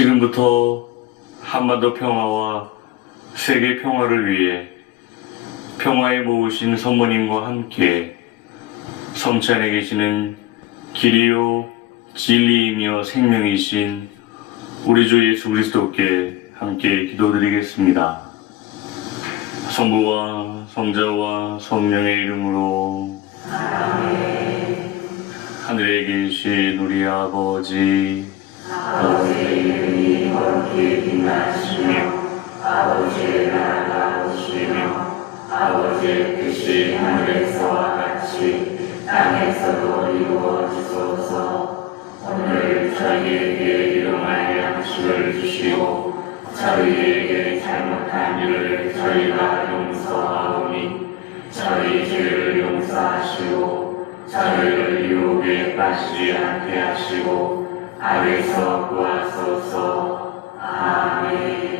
지금부터 한반도 평화와 세계 평화를 위해 평화에 모으신 성모님과 함께 성찬에 계시는 길이요 진리이며 생명이신 우리 주 예수 그리스도께 함께 기도드리겠습니다. 성부와 성자와 성령의 이름으로 하늘에 계신 우리 아버지 구하소서. 아멘